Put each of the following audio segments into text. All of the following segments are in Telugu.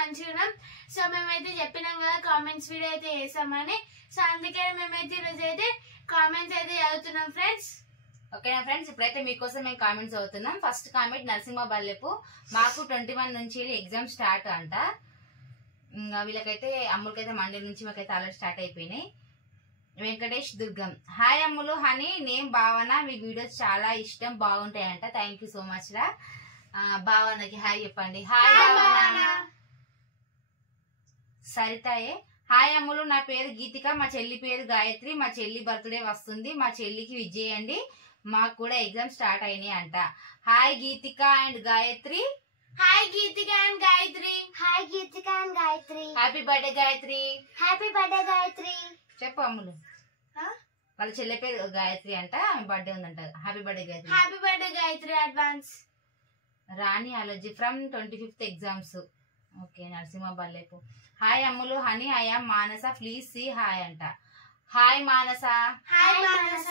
మంచిగా ఉన్నాం. సో మేమైతే చెప్పినాం కదా కామెంట్స్ వీడియో అయితే చేసామని. సో అందుకే మేమైతే ఈరోజు అయితే కామెంట్స్ అయితే చదువుతున్నాం ఫ్రెండ్స్. ఓకేనా ఫ్రెండ్స్, ఇప్పుడైతే మీకోసం మేము కామెంట్స్ చదువుతున్నాం. ఫస్ట్ కామెంట్ నరసింహ బల్లెపు, మాకు 21 నుంచి ఎగ్జామ్ స్టార్ట్ అంట. వీళ్ళకైతే అమ్ములకైతే మండే నుంచి మాకైతే ఆల్రెడీ స్టార్ట్ అయిపోయినాయి. వెంకటేష్ దుర్గం, హాయ్ అమ్ములు హనీ, నేమ్ భావన, మీ వీడియోస్ చాలా ఇష్టం, బాగుంటాయంట. థ్యాంక్ యూ సో మచ్ రా. భావనకి హాయ్ చెప్పండి. హాయ్ భావన. సరితాయే, హాయ్ అమ్ములు, నా పేరు గీతిక, మా చెల్లి పేరు గాయత్రి, మా చెల్లి బర్త్డే వస్తుంది, మా చెల్లికి విష్ చేయండి, మాకు కూడా ఎగ్జామ్ స్టార్ట్ అయినాయి అంట. Hi Geethika and Gayathri. Hi Geethika and Gayathri. Hi Geethika and Gayathri. Happy birthday Gayathri. Happy birthday Gayathri. చెప్పు అమ్ములు. వాళ్ళ చెల్లె పేరు గాయత్రి అంట, బర్త్డే ఉందంట. Happy birthday Gayathri. Happy birthday Gayathri advance. Rani అలర్జీ from 25th exams. Okay Narasimha Ballepu, hi Ammulu honey, I am Manasa, please say hi అంట. హాయ్ మానస. హాయ్ మానస.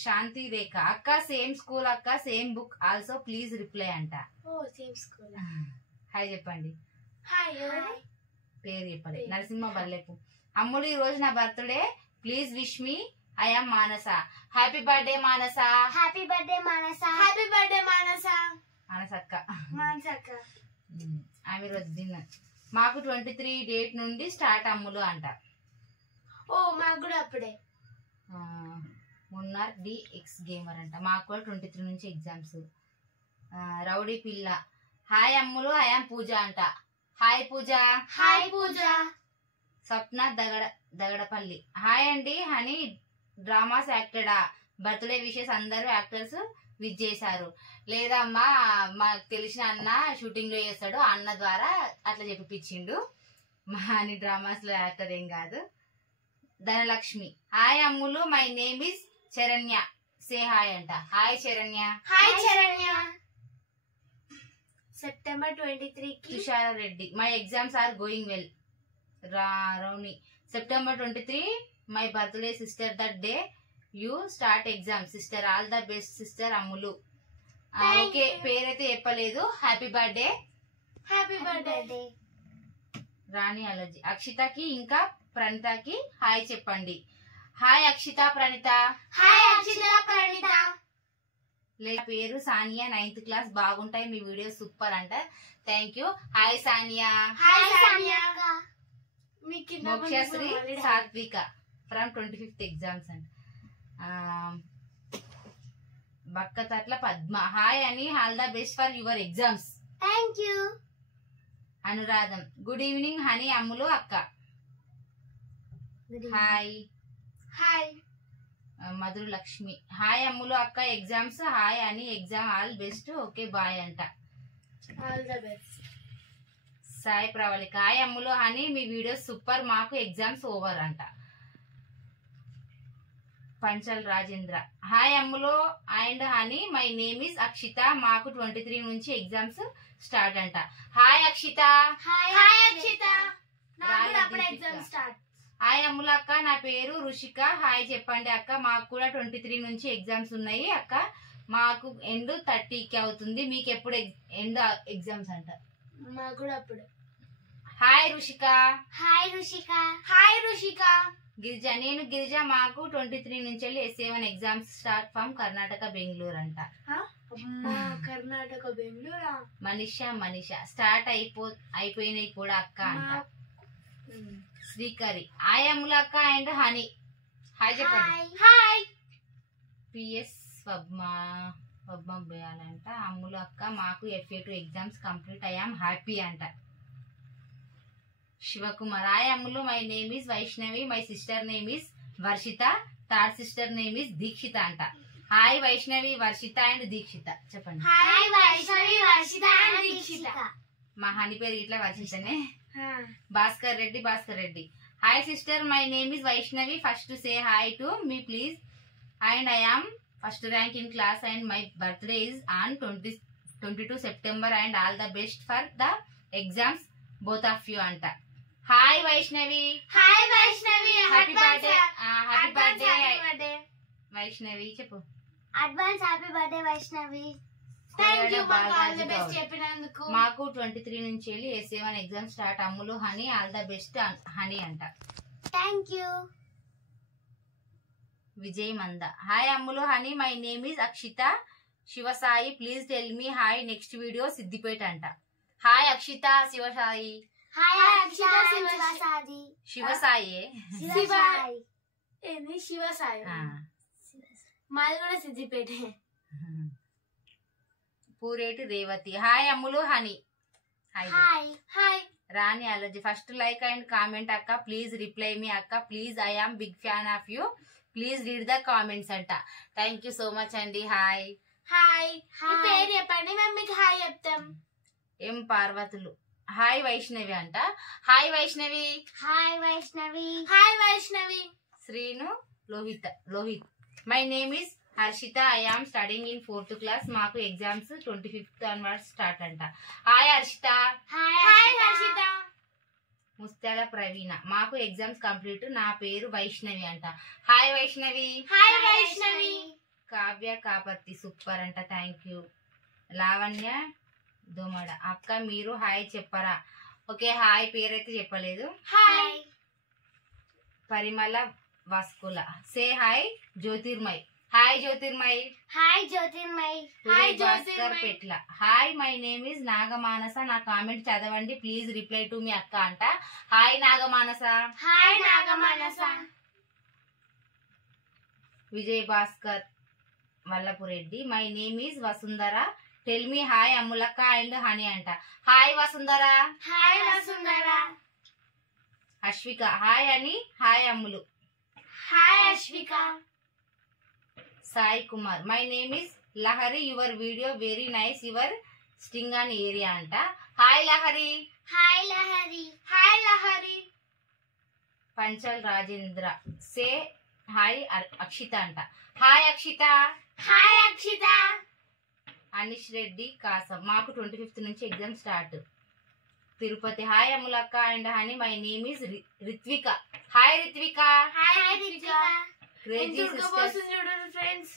శాంతి రేఖ, అక్క సేమ్ స్కూల్ అక్క, same book also, please reply అంట. ఓ సేమ్ స్కూల్. హాయ్ చెప్పండి. హాయ్ పేరు చెప్పండి. నరసింహ బల్లేపు, అమ్ములు ఈ రోజు నా birthday, please wish me, I am Manasa. Happy birthday Manasa. Happy birthday Manasa. Happy birthday Manasa. మానసక్క. మానసక్క. ఆమె రోజు తిన్నా. మాకు 23 డేట్ నుండి స్టార్ట్ అమ్ములు అంట. ఓ మాకు కూడా అప్పుడే. మున్నార్ డిఎక్స్ గేమర్ అంట. మాకు కూడా 23 నుంచి ఎగ్జామ్స్. రౌడీ పిల్ల, హాయ్ అమ్ములు, ఐ యామ్ పూజ అంట. హాయ్ పూజ. హాయ్ పూజ. స్వప్న దగడపల్లి, హాయ్ అండి హనీ, డ్రామాస్ యాక్టెడా, బర్త్డే విషెస్ అందరూ యాక్టర్స్ విజ్ చేశారు. లేదమ్మా మాకు తెలిసిన అన్న షూటింగ్ లో చేస్తాడు, అన్న ద్వారా అట్లా చెప్పిపించిండు, మా హనీ డ్రామాస్ లో యాక్టర్ ఏం కాదు. Dhanalakshmi, hi Ammulu, my name is Saranya, say hi అంట. Hi Saranya. Hi Saranya. September 23 కి Tushara Reddy, my exams are going well. రౌని, September 23 my birthday sister, that day you start exam sister, all the best sister Ammulu. Okay పేరైతే చెప్పలేదు. Happy birthday. Happy birthday. Rani అలర్జీ, అక్షితకి ఇంకా ప్రణితకి హాయ్ చెప్పండి. హాయ్ అక్షిత ప్రణిత. హాయ్ అక్షిత ప్రణిత. పేరు సానియా, 9th క్లాస్, బాగుంటాయి మీ వీడియో సూపర్ అంట. Thank you. Hi Saniya. Hi Saniya. Mokshasri Satvika from 25th exams అంట. బక్కతట్ల పద్మ, హాయ్ అని, all the best for your exams. Thank you. Anuradham, good evening Honey Ammulu అక్క. Hi. Hi. Madhura Lakshmi, hi Ammulu అక్క, ఎగ్జామ్స్, హాయ్ అని, exam all best, okay bye అంట. All the best. Sai Pravalika, hi Ammulu Honey, మీ వీడియోస్ సూపర్, మాకు ఎగ్జామ్స్ ఓవర్ అంట. Panchal Rajendra, hi Ammulu and Honey, my name is Akshita, మాకు 23 నుంచి ఎగ్జామ్స్ స్టార్ట్ అంట. హాయ్ అక్షిత. హాయ్ అక్షిత. నాకు కూడా అప్పుడే ఎగ్జామ్ స్టార్ట్. హాయ్ అమ్ములు అక్క, నా పేరు రుషిక, హాయ్ చెప్పండి అక్క, మాకు కూడా 23 నుంచి ఎగ్జామ్స్ ఉన్నాయి అక్క, మాకు ఎండ్ 30కి అవుతుంది, మీకు ఎప్పుడు ఎండ్ ఎగ్జామ్స్ అంట. మాకు కూడా అప్పుడు. Hi Rushika. Hi Rushika. Hi Rushika. Girija, నేను గిరిజ, మాకు 23 నుంచి S7 exams start from Karnataka Bengaluru అంట. కర్ణాటక బెంగళూరు. మనీష స్టార్ట్ అయిపోయినాయి కూడా అక్క అంట. శ్రీకరి, హాయ్ అమ్ముల అక్క అండ్ హనీ, హాయ్ చెప్పండి. హాయ్. పిఎస్ పద్మ బేయాలంట. అమ్ముల అక్క, మాకు FA2 exams complete, I am happy అంట. Shivakumar, hi Ammulu, my name is Vaishnavi, my sister name is Varshitha, third sister name is Dikshitha అంట. హాయ్ వైష్ణవి, వర్షిత అండ్ దీక్షిత చెప్పండి. Hi Vaishnavi, Varshitha and Dikshitha. మా హనీ పేరు ఇట్లా వర్షితనే. Bhaskar Reddy, hi sister, my name is Vaishnavi, first say hi to me please, and I am first rank in class and my birthday is on 22 September and all the best for the exams both of you అంట. Hi Vaishnavi. Hi Vaishnavi. Happy birthday. Happy birthday Vaishnavi చెప్పు. Advance happy birthday Vaishnavi. Thank you మాకు all the Balaji best Goud. చెప్పినందుకు. మాకు 23 నుంచి వెళ్ళి SA1 exam start. Ammulu Honey all the best Honey అంట. Thank you. Vijay Manda hi Ammulu Honey my name is Akshitha Shivasai please tell me hi next video Siddipet అంట. హాయ్ అక్షిత శివసాయి. హాయ్ అక్షిత శివసాయి. శివసాయి శివసాయి. ఏంది శివసాయి? ఆ. మాది కూడా Siddipet. Pureti Revathi hi Ammulu Honey. Hi hi. Hi Rani అలర్జీ ఫస్ట్ లైక్ అండ్ కామెంట్ అక్క ప్లీజ్ రిప్లై మీ అక్క please I am big fan of you please read the comments అంట. థ్యాంక్ యూ సో మచ్ అండి. Hi hi. మీ హాయ్. పేరు చెప్పండి, మేము మీకు హాయ్ చెప్తాం. ఎం పార్వతులు హాయ్ వైష్ణవి అంట. Hi Vaishnavi. Hi Vaishnavi. Hi Vaishnavi. Srinu Lohith my name is Harshitha I am studying in 4th class మాకు ఎగ్జామ్స్ 25th ఆన్వర్డ్స్ స్టార్ట్ అంట. Hi Harshitha. Hi hi Harshitha. Harshitha. Muthyala Praveena మాకు ఎగ్జామ్స్ కంప్లీట్ నా పేరు వైష్ణవి అంట. Hi Vaishnavi. Hi Vaishnavi. Kavya Kaparthi super అంట. Thank you. లావణ్య దోమడ అక్క మీరు హాయ్ చెప్పరా. ఓకే హాయ్ పేరైతే చెప్పలేదు. Hi. Parimala Vaskula say hi Jyothirmai. Hi Jyothirmai. Hi Jyothirmai. Hi Bhaskar Jyothirmai. Petla hi my name is Nagamanasa నా కామెంట్ చదవండి ప్లీజ్ రిప్లై టు మీ అక్క అంట. Hi Nagamanasa. Hi Nagamanasa. Vijay Bhaskar Vallapureddy my name is Vasundhara tell me hi అమ్ములక్క అండ్ హనీ అంట. Hi Vasundhara. Hi Vasundhara. Ashvika hi అని hi Ammulu. Hi Ashvika. Sai Kumar my name is Lahari your video very nice your sting అని ఏరియా అంట. Hi Lahari. Hi Lahari. Hi Lahari. Panchal Rajendra say hi Akshitha అంట. హాయ్ అక్షిత. హాయ్ అక్షిత. అనిష్ రెడ్డి కాసం మాకు 25th నుంచి ఎగ్జామ్ స్టార్ట్. తిరుపతి హాయ్ అమ్ములక్క and Honey my name is Ritvika. Hi Ritvika. Hi Ritvika. Crazy sisters friends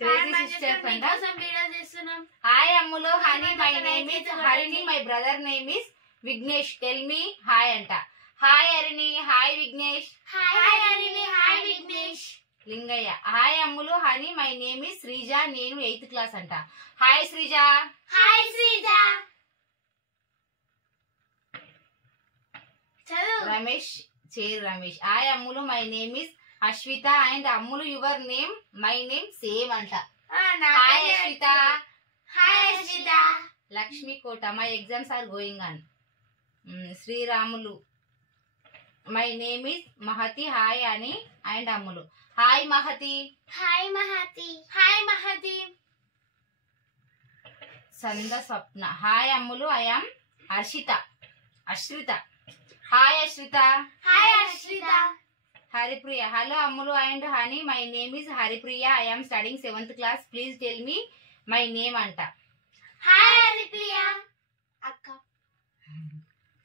crazy sisters అంట. వీడియో చేస్తున్నాం. Hi Ammulu Honey my name is Harini my brother name is Vignesh tell me hi అంట. Hi Harini. Hi Vignesh. Hi Harini. Hi Vignesh. Lingaiah hi Ammulu Honey my name is Sreeja నేను 8th క్లాస్ అంట. హాయ్ శ్రీజ. హాయ్ శ్రీజ. చదువు. Ramesh Ramesh hi Ammulu my name is Ashvitha and Ammulu your name my name same అంట. Hi Ashvitha. Hi Ashvitha. Lakshmi Kota my exams are going on. Sriramulu my name is Mahathi hi అని and Ammulu. Hi Mahathi. Hi Mahathi. Hi Mahathi. Sanda Swapna hi Ammulu I am Ashritha. Hi Ashritha. Hi Ashritha. Haripriya hello Ammulu and Honey my name is Haripriya I am studying 7th class please tell me my name అంట. హాయ్ హరిప్రియ. అక్క.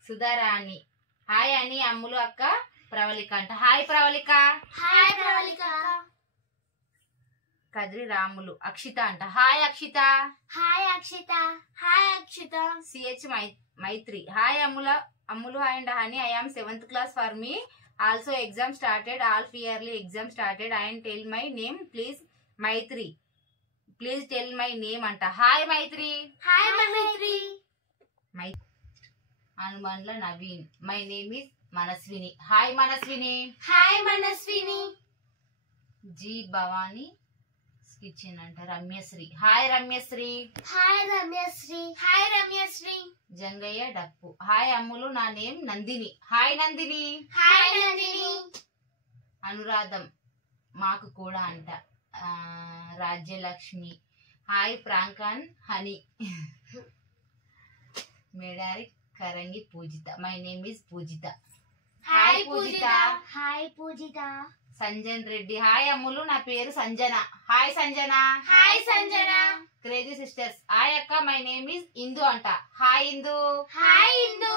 సుధారాణి హాయ్ అని అమ్ములు అక్క ప్రవళిక అంట. హాయ్ ప్రవళిక. హాయ్ ప్రవళిక. కద్రి రాములు అక్షిత అంట. Hi Akshita. Hi Akshita. Hi Akshita. CH Maitri hi Ammulu and Honey I am 7th class for me also exam started all yearly exam started and tell my name please Maitri please tell my name అంట. Hi Mythri. Hi Maithri. Hanumanla Naveen my name is Manaswini. Hi Manaswini. Hi Manaswini. G Bhavani kitchen అంట. Ramyasri hi Ramyasri. Hi Ramyasri. Hi Ramyasri. Jangaiah Dappu hi Ammulu నా name Nandini. Hi Nandini. Hi Nandini. Anuradham మాకు కూడా అంట. రాజ్యలక్ష్మి హాయ్ ఫ్రాంకాన్ Honey. Medari Karangi Pujitha my name is Pujitha. Hi Pujitha. Hi Pujitha. Sanjan Reddy hi Ammulu నా పేరు Sanjana. Hi Sanjana. Hi Sanjana. Crazy sisters hi అక్క మై నేమ్ ఇస్ ఇందు అంట. హాయ్ ఇందు. హాయ్ ఇందు.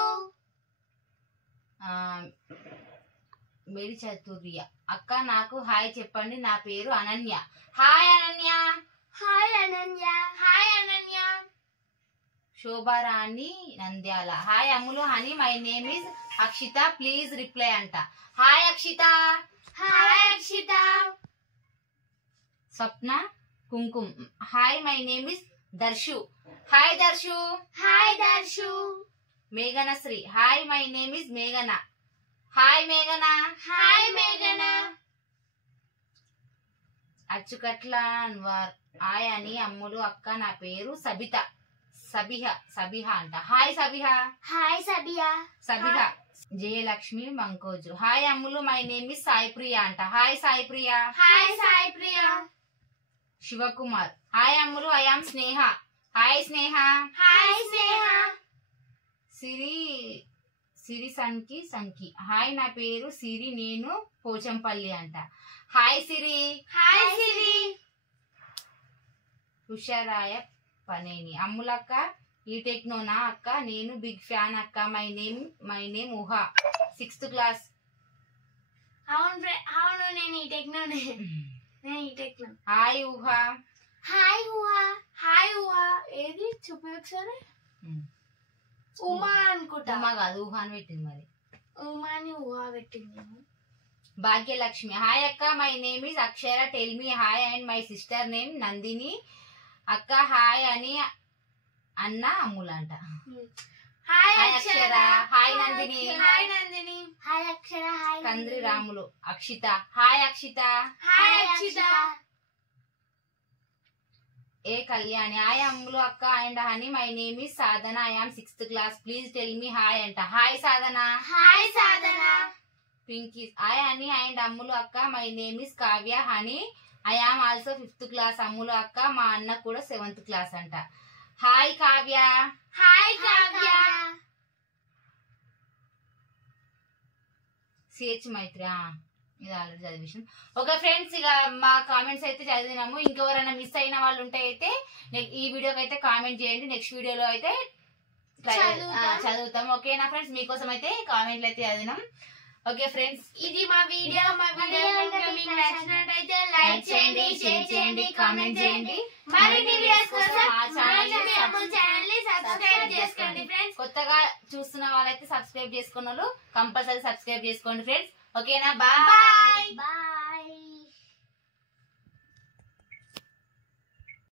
మేడి చతుర్య అక్క నాకు హాయ్ చెప్పండి నా పేరు Ananya. Hi Ananya. Hi Ananya. Hi Ananya. Shobharani Nandyal. Hi Ammulu Honey, my name is Akshita, please reply అంట. Hi Akshita. Hi Akshita. Swapna Kumkum. Hi my name is దర్శు. Hi దర్శు. Hi దర్శు. Meghanasri. Hi my name is మేఘన. హాయ్ మేఘన. హాయ్ మేఘన. అచ్చుకట్ల అన్వర్. హాయ్ అని అమ్ములు అక్క, నా పేరు సబిత. సబిహ అంట. Hi Sabiha. Hi Sabiya. Sabiha. Jayalakshmi Mankoju. Hi Ammulu, my name is Sai Priya అంట. Hi Sai Priya. Hi Sai Priya. Shivakumar. Hi Ammulu, I am Sneha. Hi Sneha. Hi Sneha. Siri Sanki. Hi నా పేరు సిరి, నేను పోచంపల్లి అంట. హాయ్ సిరి. హాయ్ సిరి. హుషారాయ పనేని. అమ్ములక్క ఈ టెక్నోనా అక్క, నేను బిగ్ ఫ్యాన్ అక్క. మై నేమ్ ఊహా, 6th క్లాస్. అవును నేను ఈ టెక్నో. హాయ్ ఊహా. హాయ్ ఊహా. హాయ్ ఊహా. ఏది చూపి ఒకసారి. ఉమా అనుకుంటా. ఉమా కాదు, ఊహా అని పెట్టింది మరి. ఉమాని ఊహా పెట్టింది. భాగ్యలక్ష్మి. హాయ్ అక్క, my name is Akshara, tell me hi and my sister name Nandini అక్క. హాయ్ అని అన్న అమ్ముల అంట. Hi Akshara. Hi Nandini. Hi Nandini. Hi Akshara. Hi Kandri Ramulu. Akshitha. Hi Akshita. Hi Akshitha. A Kalyani. Hi Ammulu అక్క and Honey, my name is Sadhana, I am 6th class, please tell me hi అంట. Hi Sadhana. Hi Sadhana. Pinky. Hi Honey and అమ్ములు అక్క, my name is Kavya Honey, I am also 5th class. Ammulu అక్క, మా అన్న కూడా 7th క్లాస్ అంట. Hi Kavya. Hi Kavya. CH Maithri. ఇది ఆల్రెడీ చదివేసాం. ఓకే ఫ్రెండ్స్, ఇక మా కామెంట్స్ అయితే చదివినాము. ఇంకెవరైనా మిస్ అయిన వాళ్ళు ఉంటే అయితే ఈ వీడియోకి అయితే కామెంట్ చేయండి. నెక్స్ట్ వీడియోలో అయితే చదువుతాం. ఓకేనా ఫ్రెండ్స్, మీకోసం అయితే కామెంట్లు అయితే చదివినాం. ఓకే ఫ్రెండ్స్, ఇది మా వీడియో మీకు నచ్చినట్టయితే లైక్ చేయండి, షేర్ చేయండి, కామెంట్ చేయండి. మరిన్ని వీడియోస్ కోసం మా ఛానల్ ని సబ్స్క్రైబ్ చేసుకోండి ఫ్రెండ్స్. కొత్తగా చూస్తున్న వాళ్ళైతే సబ్స్క్రైబ్ చేసుకున్న వాళ్ళు కంపల్సరీ సబ్స్క్రైబ్ చేసుకోండి ఫ్రెండ్స్. ఓకేనా, బాయ్. బాయ్.